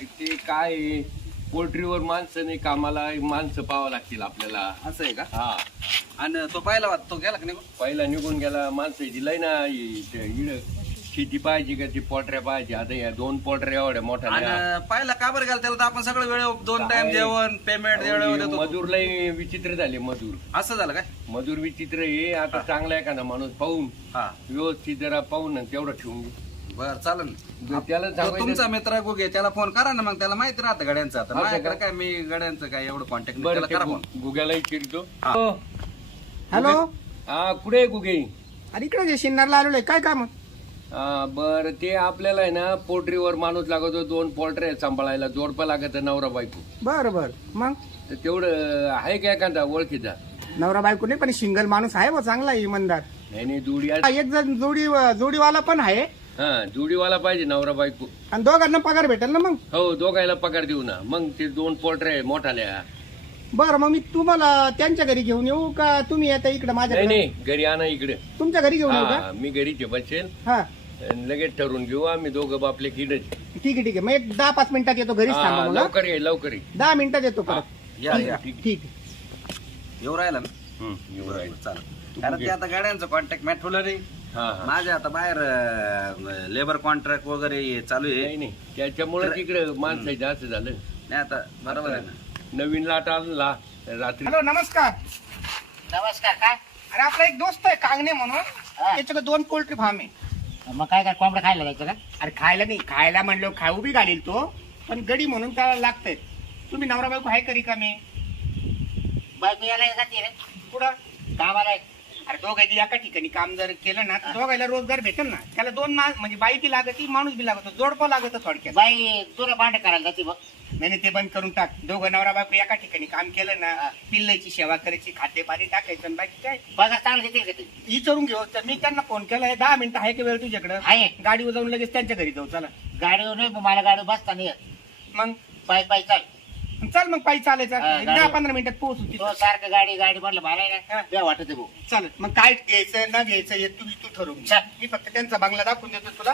ते काय आहे, पोल्ट्रीवर माणसं नाही कामाला, माणसं पाहावं लागतील आपल्याला. असं आहे का? हा, आणि तो पहिला तो गेला का नाही? पहिला निघून गेला. माणसं दिलाय ना इड शेती पाहिजे का ती पोल्ट्र्या पाहिजे. आता या 2 पोल्ट्र्या एवढ्या मोठ्या आणि पहिला का बरं गेला त्याला? तर आपण सगळं वेळ 2 टाइम जेवण पेमेंट वेळेवर देतो. मजूर लय विचित्र झाले. मजूर असं झालं काय? मजूर विचित्र आहे. आता चांगला एखादा माणूस पाहून हा व्यवस्थित जरा पाहून तेवढं ठेवून घे. बर चालेल. त्याला तो सांगायचं- तुमचा मित्र गुगे त्याला फोन करा ना, मग त्याला माहिती राहतं गाड्यांचं. आता असं माझ्याकडे का? काय मी गाड्यांचं काय एवढं कॉन्टॅक्ट बरं त्याला ते करा फोन. गुग्यालाही चिरतो. हा. हॅलो. हा, कुठे आहे गुगे? अरे इकडे शिन्नरला आलेलो आहे. काय काम? बर ते आपल्याला आहे ना पोल्ट्रीवर माणूस लागतो. 2 पोल्ट्र्या सांभाळायला जोडपं लागत नवरा बायको. बरं बरं. मग तर तेवढं आहे का एखादा ओळखीचा? नवरा बायको नाही, पण सिंगल माणूस आहे बा, चांगला आहे, इमानदार. नाही जोडी एक जण जोडीवाला पण आहे. हा, जोडीवाला पाहिजे नवरा बायको. आणि दोघांना पगार भेटेल ना मग? हो, दोघायला पगार देऊ ना. मग ते 2 पोल्ट्र्या मोठाल्या. बरं, मग मी तुम्हाला त्यांच्या घरी घेऊन येऊ का तुम्ही येता इकडे माझ्या नाही नाही, घरी आणा इकडे. तुमच्या घरी घेऊन येऊ हा, का? मी घरीच बसेल. हा, आणि लगेच ठरवून घेऊ आम्ही दोघं बापले किडच. ठीक आहे ठीक आहे. मग एक 10-5 मिनिटात येतो. घरीच थांबा मला. लवकर ये लवकर ये. 10 मिनिटात येतो परत. या या ठीक आहे. येऊ राहिला ना? येऊ राहील. चालेल. कारण ते आता गाड्यांचं कॉन्टॅक्ट मॅट ठेवलं नाही. हा हा. माझ्या आता बाहेर लेबर कॉन्ट्रॅक्ट वगैरे हे चालू आहे. नाही नाही, त्याच्यामुळे तिकडे माणसं जास्त झालं. नाही आता बरोबर आहे ना. नवीन लाट आणला रात्री. हॅलो, नमस्कार. नमस्कार. काय अरे आपला एक दोस्त आहे कांगणे म्हणून, त्याच्याकडे 2 पोल्ट्री फार्म आहे. मग काय कोंबडं खायला जायचं का? अरे खायला नाही, खायला म्हणलं खाऊ बी घालील तो, पण गडी म्हणून त्याला लागतंय. तुम्ही नवरा बायको आहे करी का? मी बायको यायला जाते रे पुढं कामाला आहे. अरे दोघांनी एका ठिकाणी काम जर केलं ना तर दोघायला रोजगार भेटेल ना. त्याला 2 म्हणजे बाई बी लागत, माणूस बी लागतो, जोडपं लागत थोडक्यात. बाई तुला भांडे करायला जाते बघ. नाही नाही, ते बंद करून टाक. दोघं नवरा बायको एका ठिकाणी काम केलं ना, पिल्लाची सेवा करायची, खाद्य पाणी टाकायचं, आणि बाकी काय पगार चांगला देते का ते? विचारून घेऊ. तर मी त्यांना फोन केलाय. 10 मिनिटं आहे का वेळ तुझ्याकडं? आहे. गाडीवर जाऊन लगेच त्यांच्या घरी जाऊ. चला गाडीवर नाही, मला गाडी बसता नाही येत. मग. पाय पाय चाल. चल मग पायी चालायचं. हा, गाडी- 10-15 मिनिटात पोहोचू तो तिथं. सारखं गाडी म्हणलं मला आहे ना त्या वाटत भाऊ. चालेल. मग काय घ्यायचं न घ्यायचं हे तू ठरवून घे. मी फक्त त्यांचा बंगला दाखवून देतो तुला,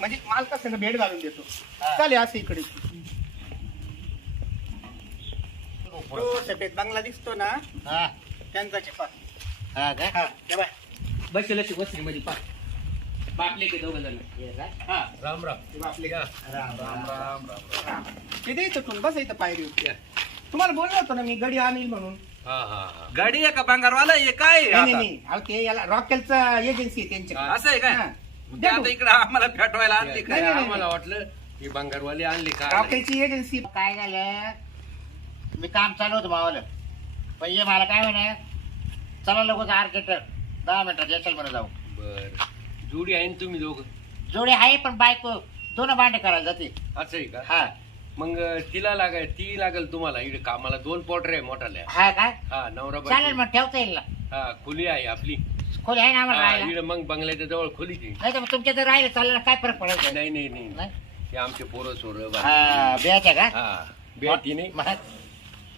म्हणजे मालका संग भेट घालून देतो. चालेल, असं इकडे तो सफेद बंगला दिसतो ना, हा त्यांचा चिपा. हा काय? हा, ते बाय बसलेलं वस्त्री मध्ये पा बापले के दोघं जण. हे काय? हा, राम राम. ते बापले का? राम राम. तिथे इथं ठेवून बस इथं पायरी. तुम्हाला बोललो होतो ना मी गडी आणील म्हणून. हा हा हा. गाडी आहे का बंगारवाला? हे काय आहे नाही आता? नाही, अहो ते याला रॉकेलचं एजन्सी आहे त्यांच्या. असं आहे काय? हा. ते आता इकडे आम्हाला भेटवायला आणली काय? नाही, नाही. आम्हाला वाटलं ही बंगारवाली आणली का? रॉकेलची एजन्सी. काय झालं? मी काम चालू होतं मावाला, पण ये मला काय म्हणे, चला लोक आर्केटर 10 मिनिटात येशील म्हणून जाऊ. बर, जोडी आहे ना तुम्ही दोघं? जोडी आहे पण बायको 2 भांडे करायला जाते. असं आहे का? हा मग ती लागेल तुम्हाला इकडे कामाला. 2 पोल्ट्र्या आहे मोठाल्या. हा काय? हा, नवरा चालेल बायको. मग ठेवता येईल ना. हा, खुली आहे आपली. खोली आहे ना आम्हाला हा, राहायला. इकडे मग बंगल्याच्या जवळ खोलीच आहे. नाही तर मग तुमच्या जर राहिलं चाललं काय फरक पडायचा? नाही नाही नाही, नाही? हे आमचे पोरं सोरं. हा बियाच्या का? हा, बेटी नाही. मग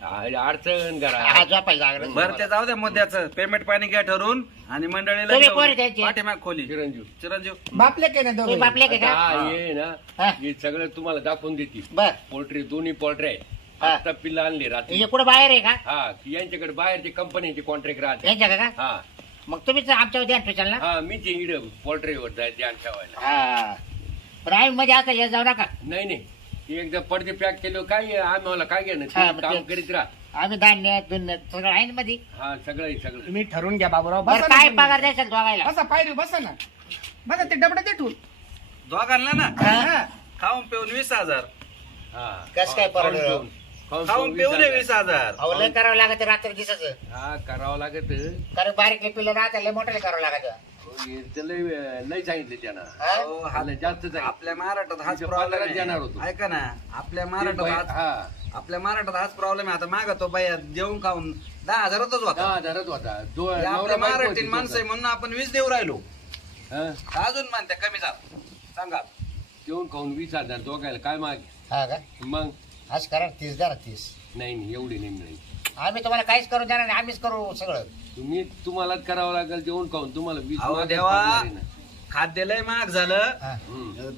अडचण हा करा. झोपायला जागा. बरं ते जाऊ द्या मुद्द्याचं. पेमेंट पाणी घ्या ठरवून आणि मंडळीला तुम्ही घेऊन कोण आहे त्यांचे? पाठीमाग खोली. चिरंजीव. चिरंजीव बापले के ना तुम्ही दोघं? बापले का? हा, ये ना, हा. हे सगळं तुम्हाला दाखवून देतील. बर पोल्ट्री, दोन्ही पोल्ट्री आहे. हा. आता पिल्ला आणली रात्री. हे कुठं बाहेर आहे का? हा, यांच्याकडे बाहेरची कंपनीचे कॉन्ट्रॅक्ट राहते. यांच्या का? हा मग तुम्हीच आमच्यावर ध्यान ठेवाल ना. हा, मीच इकडे पोल्ट्रीवर ध्यान ठेवायला. हा पण आम्ही मध्ये आता येत जाऊ नका. नाही नाही, एकदा पडदे पॅक केलो काय आम्हाला काय घेणं? हा, तुम्ही मग काम ते- करीत राहा. आम्ही धान्य धुन्य सगळं आहे ना मध्ये. हा, सगळं आहे, सगळं. तुम्ही ठरवून घ्या बाबूराव. बरं बसा काय ना तुम्ही. पगार द्यायचा दोघायला? बसा पायरी बसा ना. बसा, ते डबडा ते ठेवून. दोघांना ना हा. खाऊन पिऊन 20,000. हा, कसं काय खाऊन परवडेल? पिऊन. खाऊन पिऊन 20,000. अहो लय करावं लागत रात्र दिसायचं. हा, करावं लागत. कारण बारीक पिल्लं राहतं लय मोठं करावं लागत. नाही सांगितलं त्यानं. हा? हो, हा- हा, जास्त सांगितलं. आपल्या महाराष्ट्रात हाच तिथं प्रॉब्लेम पंधराच येणार होतो. आहे. ऐका ना, आपल्या ते महाराष्ट्रात बाई- हाच- हा, आपल्या महाराष्ट्रात हाच प्रॉब्लेम आहे. आता मागा तो बाई जेवण खाऊन 10,000च होता. 10,000च होता. हे आपल्या महाराष्ट्रीयन माणसं आहे म्हणून आपण 20 देऊ राहिलो. हा, अजून म्हणते कमी झालं. सांगा. जेवण खाऊन 20,000 दोघायला काय मागे? हा का? मग आज करा 30 द्या ना 30. नाही नाही, एवढी नाही मिळेल. आम्ही तुम्हाला काहीच करू देणार नाही. आम्हीच करू सगळं. तुम्हालाच करावं लागेल जेवण खाऊन. तुम्हाला 20 अहो मागे देवा. पडणार आहे ना. खाद्य लय महाग झालं. हा.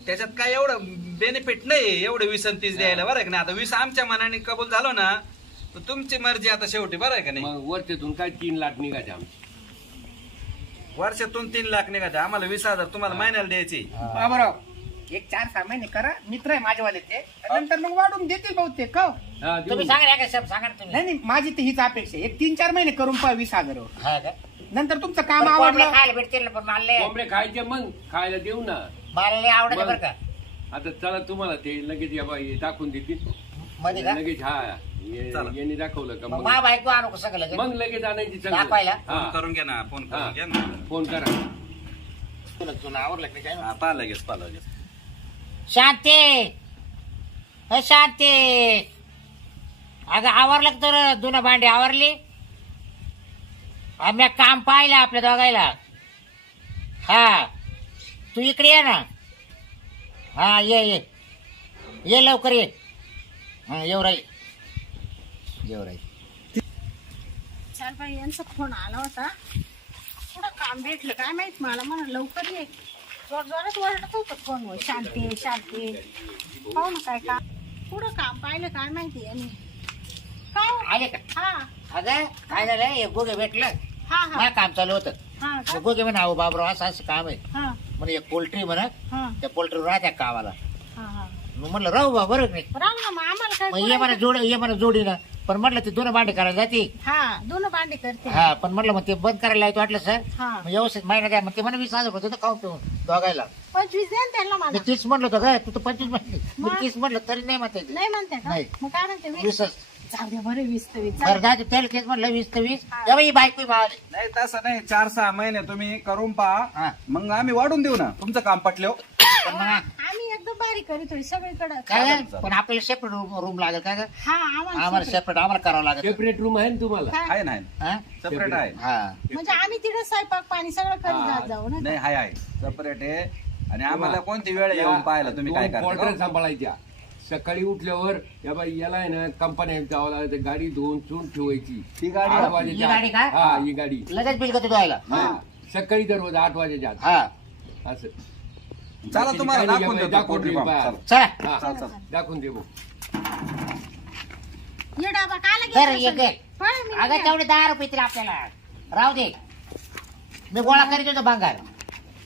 त्याच्यात काय एवढं बेनिफिट नाही एवढं 20 आणि 30 द्यायला, बरं आहे का नाही. आता 20 आमच्या मनाने कबूल झालो ना तर तुमची मर्जी आता शेवटी, बरं आहे का नाही. मग वरतीतून काय 3 लाख निघायचे आमचे. वर्षातून 3 लाख निघायचे, आम्हाला 20,000 तुम्हाला महिन्याला द्यायची. बाबराव एक 4-6 महिने करा, मित्र आहे माझेवाले ते, नंतर मग वाढून देतील बहुतेक का हो? हा, देऊ. तुम्ही सांगा ना साहेब, सांगा ना तुम्ही. नाही माझी तर हीच अपेक्षा आहे. एक 3-4 महिने करून पहा 20,000 हा का? नंतर तुमचं काम पण कोंबड्या आवडलं. खायला भेटतील ना, पण मला लय- कोंबडे खायचे मग खायला देऊ ना. मला लय आवडतं मग. बरं का. आता चला तुम्हाला ते लगेच या बाई दाखवून देतील मध्ये का? लगेच. हा चला. यांनी दाखवलं का मग मग मा बायको आणू का सगळं? मग लगेच आणायची सगळं. दाखवायला? हा. फोन करून घ्या ना, फोन हा. करून घ्या ना. फोन करा. तुला आवडलं की काय? हा, पहा लगेच, पहा लगेच. शांती, हे शांती, अगं आवरलं का तर जुनं भांडी आवरली? आम्ही काम पाहिलं आपल्या दोघायला. हा तू इकडे ये ना. हा ये ये ये लवकर ये. हा येऊ राहील, येऊ राहील. चाल बाई, यांचा फोन आला होता. थोडं काम भेटलं काय माहित मला, म्हणा लवकर ये. जोरात ओरडत होतं फोनवर, शांती शांती. पाहू ना काय काम, पुढं काम पाहिलं काय माहिती. आणि काय हो? आले का? हा अगं काय झालं, हे गोगे भेटलं. हा हा मला काम चालू होतं. हा का? गोगे म्हणा अहो बाबराव असं असं काम आहे हा म्हणे, एक पोल्ट्री म्हणत हा त्या पोल्ट्रीवर राहत्या कामाला. हा हा. मग म्हणलं राहू बा, बरोबर नाही. राहू ना मग, आम्हाला काय मग ये मला बोलायचं? ये मला जोडी ना. पण म्हटलं ते दोन भांडे करायला जाते. हा दोन भांडे करते. हा पण म्हटलं मग ते बंद करायला येतो वाटलं सर. हा मग व्यवस्थित महिना द्या. मग ते म्हणा 20,000 होतं खाऊन पिऊन दोघायला. 25 द्या ना त्यांना मी मला. 30 म्हटलं होतं काय, तू तर 25 म्हटली. मी मग? 30 म्हटलं तरी नाही म्हणते. नाही म्हणते का? नाही. मग काय म्हणते? 20. जाऊ द्या बरं, 20 तर 20. बरं जायचं त्याला तेच म्हटलं 20 ते 20. हा. तेव्हा ही बायको मावली. नाही तसं नाही, 4-6 महिने तुम्ही करून पहा, हा. मग आम्ही वाढून देऊ ना तुमचं काम पटलं. पण मग आम्ही एकदम बारीक करीतोय सगळीकडे. काय पण आपल्याला सेपरेट रूम लागेल काय गं? हा आम्हाला आम्हाला सेपरेट आम्हाला करावं लागेल. सेपरेट रूम आहे ना तुम्हाला. हा. आहे ना, हा? सेपरेट आहे. हा म्हणजे आम्ही तिथे स्वयंपाक पाणी सगळं करीत जात जाऊ ना. नाही आहे सेपरेट आहे. आणि आम्हाला कोणती वेळ येऊन पाहायला तुम्ही काय पोल्ट्री करता. सांभाळायच्या. सकाळी उठल्यावर या बाई याला आहे ना कंपन्या जावं लागतं, गाडी धुवून चून ठेवायची. ती गाडी 8 आहे. वाजेच्या ही गाडी आत. का? हा ही गाडी. लगेच बिल करतो धुवायला. हा सकाळी दररोज 8 वाजेच्या आत. हा असं चला तुम्हाला काही दाखवून नाही, देतो दाखवून पोल्ट्री देऊ फार्म. पहा. चला. चला हा, चल, चल. दाखवून दे भाऊ. ये डबा काला तर घेतला एक सगळं? पळा मी अगं नाही. तेवढे 10 रुपये तरी आपल्याला राहू दे. मी गोळा करीत होतो भांगार,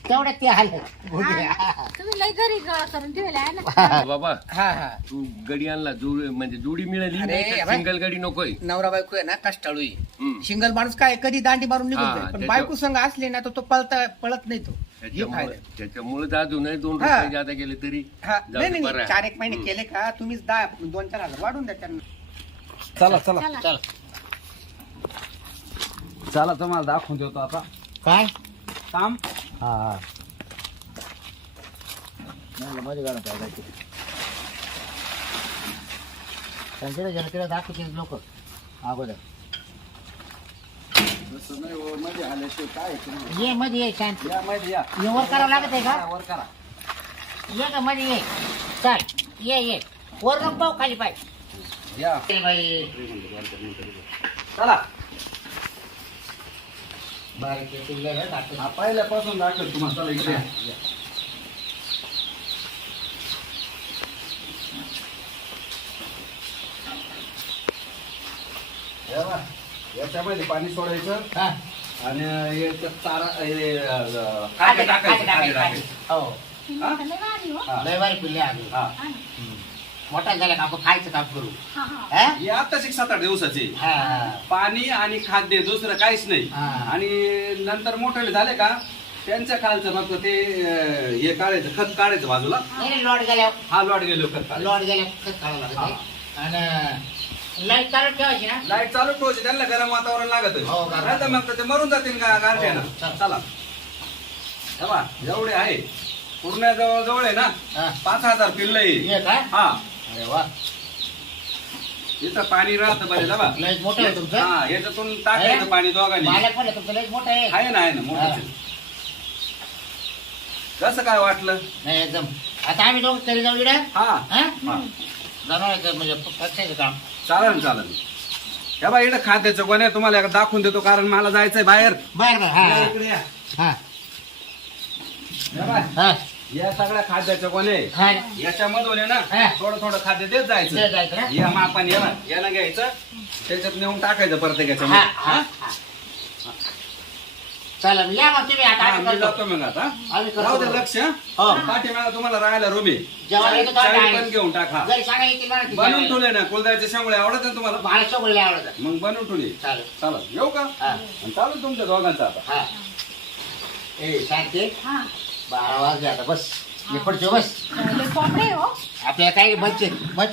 तेवढे ते आले. हा. तुम्ही लय घरी गोळा करून ठेवले आहे ना. बाबा हा हा तू गडी आणला म्हणजे जोडी मिळाली अरे, नाही तर अबे. सिंगल गाडी नकोय. नवरा बायको आहे ना कष्टाळू आहे. हम्म. सिंगल माणूस काय कधी दांडी मारून निघून हा, जाईल. पण त्याच्या- बायको संघ असली ना तर तो पळत नाही तो. हे फायदा आहे. त्याच्यामुळे अजूनही 2 हा. रुपये जादा गेले तरी हा जाऊ नाही दे, नाही बरं आहे. 4-1 महिने केले का तुम्हीच 2-4 हजार वाढून द्या त्यांना. चला चला चला. चल चला तुम्हाला दाखवून देतो आता काय काम. हा हा नाही मध्ये गाणं पाहिजे. त्यांच्याकडे जनतेला दाखवतील लोक अगोदर. जसं नाही हो, मध्ये आल्याशिवाय काय आहे तुम्ही? ये मध्ये ये शांती. या मध्ये या. ये वर करावं लागत आहे हा, का? वर करा. ये का मध्ये ये. चल ये वर नको पाहू खाली पाय. या बाई चला. बारीक आहे, तुला हे दाखव. हा पहिल्यापासून दाखवतो तुम्हाला. चला इकडे या. हे बघा, याच्यामध्ये पाणी सोडायचं हा. आणि याच्यात चारा खाली खाली टाकायचं, टाकायचं, खाली खाली. टाकायचं. हो तुम्ही लय भारी हो. हा. लय बारीक पिल्ले आले. हा. हा ना. मोठा झाला का आपण खायचं काम करू. हा, हा. हा? हे आताच 7-8 दिवसाची. हा. पाणी आणि खाद्य दुसरं काहीच नाही. हा. आणि नंतर मोठे झाले का त्यांच्या काळचं फक्त ते हे काढायचं, खत काढायचं बाजूला. नाही लॉड गेल्यावर हा लॉट गेलो खत काढायचं. लॉड गेल्यावर खत काढावं लागत आहे. आणि लाईट चालू ठेवायची ना. लाईट चालू ठेवायची, त्यांना गरम वातावरण लागत हो, गरम. नाही तर मग ते मरून जातील का गारठ्यानं. हो, चला. चला हे बघा, एवढे आहे पूर्ण जवळ आहे ना. हा. 5,000 पिल्ल येईल. ये काय? हा अरे वा, इथं पाणी राहतं बरे दाबा. लयच मोठं आहे तुमचं. हा याच्यातून टाकायचं आहे? पाणी दोघांनी. मालक म्हणलं तुमचं लयच मोठं आहे. आहे ना मोठं हा. आहे. कसं काय वाटलं? नाही एकदम. आता आम्ही दोघं तरी जाऊ इकडे. हा हा? हा. जनावरांचं म्हणजे पक्षाचं काम. चालेल चालेल. हे बा इकडे खाद्याचं कोण आहे तुम्हाला एकदा दाखवून देतो, कारण मला जायचंय बाहेर. बर बर. हा या हा. इकडे या. हा या बाय. हा या सगळ्या खाद्याचं कोणे हा याच्यामधून आहे हा. ना थोडं थोडं खाद्य देत ते जायचं. जायचं ना? या मापाने याला घ्यायचं त्याच्यात नेऊन टाकायचं प्रत्येकाच्या हा मध्ये. हा हा. चला या मग तुम्ही आता हा, आम्ही मी करतो. जातो मग आता. आम्ही करतो. राहू दे लक्ष. हो. पाठीमागं तुम्हाला राहायला रूम आहे. जेवायला येतो चावी काय? पण घेऊन टाका. घरी सांगा येतील मला ती बनवून जेवायला. ठेवले ना कुलदाचे शेंगुळे आवडत ना तुम्हाला. मला सगळं आवडत मग बनवून ठेवले. चालेल चला येऊ का हा आणि चालू तुमच्या दोघांचं आता. हा ए शांती हा 12 वाजले आता बस इकडचे बस लय कोंबडे हो. आपल्याला काही मंच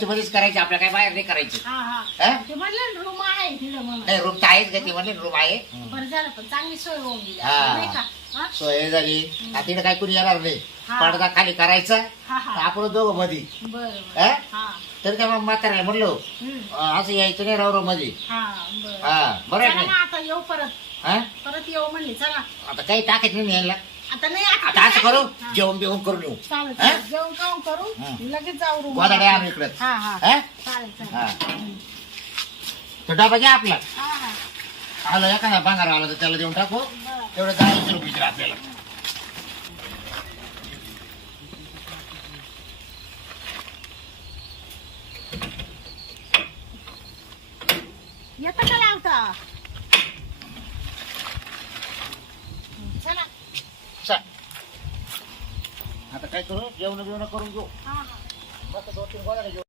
मध्येच करायचे आपल्याला काही बाहेर नाही करायचे हा हा? हा ते म्हणलं रूम आहे तिथं म्हणून. नाही रूम तर आहेच का ती म्हणले रूम आहे बरं झालं पण चांगली सोय होऊन गेली हा. नाही का हा? सोय झाली आता तिकडे काही कुणी येणार नाही हा. पडदा खाली करायचा हा हा आपण दोघं मध्ये बरं हा? बरं हा तर काय मग म्हातारा म्हणलो हम्म. असं यायचं नाही राव मध्ये हा बरं हा बरं आहे चला की मग नाही आता येऊ परत हा? परत येऊ म्हणले चला आता काही टाकायचं नाही यायला आता नाही आता असं करू हा. जेवण बिवून करून येऊ चालेल हा? चालेल. जेवण खाऊन करू हा. लगेच जाऊ रूम गोदाडे आणू इकडं हा हा हा? चालेल हा. चालेल तो डबा घ्या आपला हा हा आलं एखादा भांगार आला तर त्याला देऊन टाकू बरं तेवढं 10 रुपये आपल्याला येतं का लावता चला चल. आता काय करू जेवण बिवणं करून घेऊ हा हा मस्त 2-3 गोदाडे घेऊ